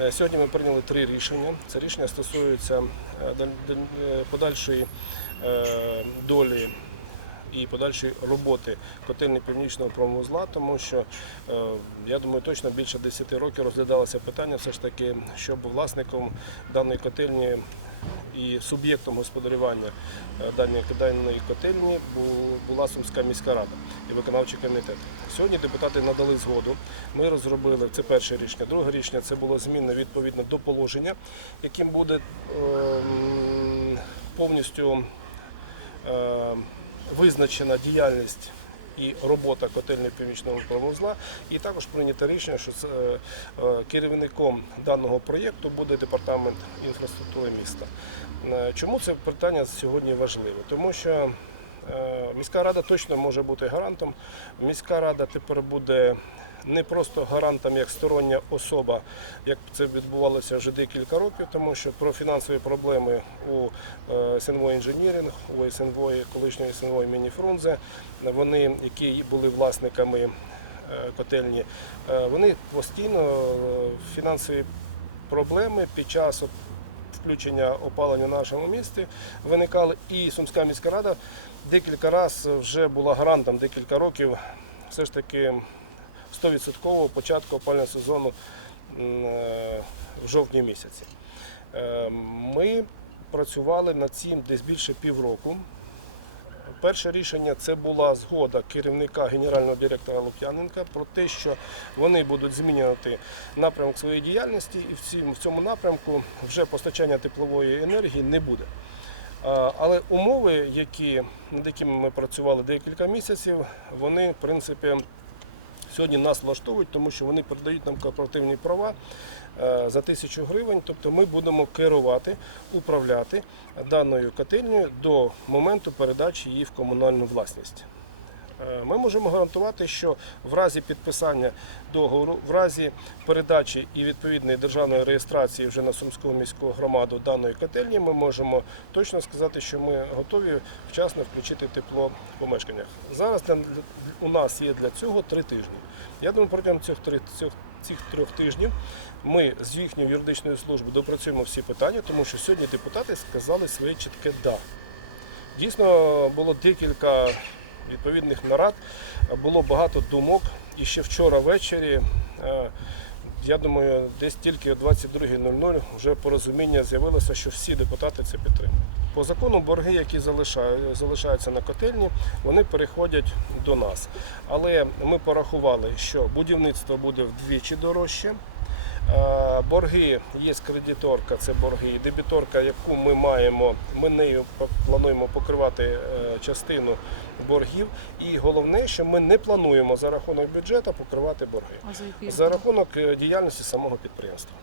Е, Сьогодні ми прийняли три рішення. Це рішення стосується е, е, подальшої долі і подальшої роботи котельні північного промвузла, тому що я думаю, точно більше 10 років розглядалося питання, все ж таки, щоб власником даної котельні і суб'єктом господарювання е, даної котельні була Сумська міська рада і виконавчий комітет. Сьогодні депутати надали згоду. Ми розробили це перше рішення. Друге рішення це було змінне відповідно до положення, яким буде ем, повністю е, визначена діяльність і робота котельної північного промозла. І також прийнято рішення, що е, е, керівником даного проєкту буде департамент інфраструктури міста. Е, Чому це питання сьогодні важливе? Тому що міська рада точно може бути гарантом. Міська рада тепер буде не просто гарантом як стороння особа, як це відбувалося вже декілька років, тому що про фінансові проблеми у е, СНВ інженіринг, у СНВ, колишньої СНВ імені Фрунзе, вони, які були власниками е, котельні, е, вони постійно фінансові проблеми під час включення опалення в нашому місті виникали. І Сумська міська рада декілька разів вже була гарантом, декілька років все ж таки 100% початку опалювального сезону е, в жовтні місяці. Е, Ми працювали над цим десь більше півроку. Перше рішення це була згода керівника генерального директора Лук'яненка про те, що вони будуть змінювати напрямок своєї діяльності, і в цьому напрямку вже постачання теплової енергії не буде. Але умови, які, над якими ми працювали декілька місяців, вони в принципі сьогодні нас влаштовують, тому що вони передають нам корпоративні права е, за тисячу гривень. Тобто ми будемо керувати, управляти даною котельнею до моменту передачі її в комунальну власність. Е, Ми можемо гарантувати, що в разі підписання договору, в разі передачі і відповідної державної реєстрації вже на Сумську міську громаду даної котельні, ми можемо точно сказати, що ми готові вчасно включити тепло в помешканнях. Зараз у нас є для цього три тижні. Я думаю, протягом цих, три- цих, цих трьох тижнів ми з їхньої юридичної служби допрацюємо всі питання, тому що сьогодні депутати сказали своє чітке да. Дійсно, було декілька відповідних нарад, було багато думок. І ще вчора ввечері, е, я думаю, десь тільки о 22.00 вже порозуміння з'явилося, що всі депутати це підтримують. По закону борги, які залишаю- залишаються на котельні, вони переходять до нас. Але ми порахували, що будівництво буде вдвічі дорожче. Е, Борги є кредиторка, це борги, і дебіторка, яку ми маємо, ми нею плануємо покривати е, частину боргів. І головне, що ми не плануємо за рахунок бюджету покривати борги за рахунок е, діяльності самого підприємства.